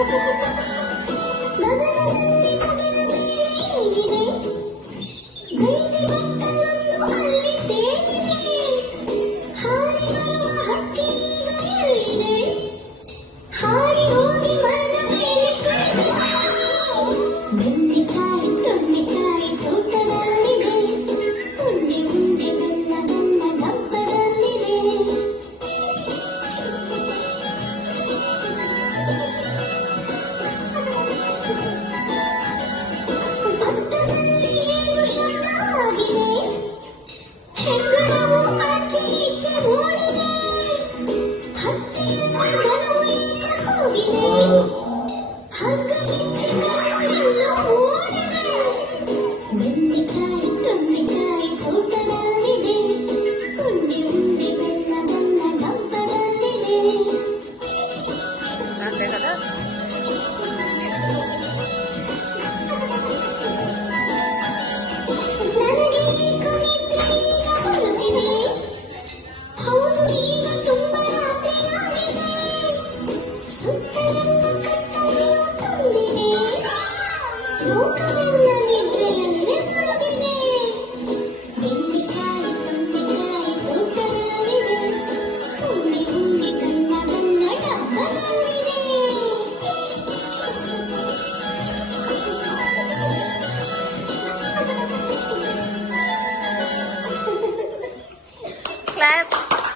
ಗಗನದಲ್ಲಿ ಕವಿದ ಮೇಲಿದೆ ಬೆಳ್ಳಿ ಬಟ್ಟಲೊಂದು ಅಲ್ಲಿ ತೇಲಿದೆ ಹಾರಿ ಬರುವ ಹಕ್ಕಿ ಈಗ ಎಲ್ಲಿದೆ ಹಾರಿ ಹೋಗಿ ಮರದ ಮೇಲೆ ಬೆಂಡೆಕಾಯಿ ತೊಂಡೆಕಾಯಿ ತೋಟದಲ್ಲಿದೆ ಉಂಡೆ ಉಂಡೆ ಬೆಲ್ಲ ಬೆಲ್ಲ ಡಬ್ಬದಲ್ಲಿದೆ ಪಕ್ಕದಲ್ಲಿ ಏನು ಶಬ್ದವಾಗಿದೆ ಹೆಗ್ಗಣವು ಆಚೆ ಈಚೆ ಓಡಿದೆ ಹಕ್ಕಿಯ ಗನವು ಈಚೆ ಹೋಗಿದೆ ಹಗ್ಗ ಗಿಚ್ಚಿಗಳು ಎಲ್ಲ ಓಡಿದೆ ಬೆಂಡೆಕಾಯಿ ತೊಂಡೆಕಾಯಿ ತೋಟದಲ್ಲಿದೆ ಉಂಡೆ ಉಂಡೆ ಬೆಲ್ಲ ಬೆಲ್ಲ ಡಬ್ಬದಲ್ಲಿದೆ ನನಗೆ ಈ ಕವಿತೆ ಈಗ ಬರುತ್ತಿದೆ ಹೌದು ಈಗ ತುಂಬ ರಾತ್ರಿಯಾಗಿದೆ ಸುತ್ತಲೆಲ್ಲ ಕತ್ತಲೆಯು ತುಂಬಿದೆ ಲೋಕವೇ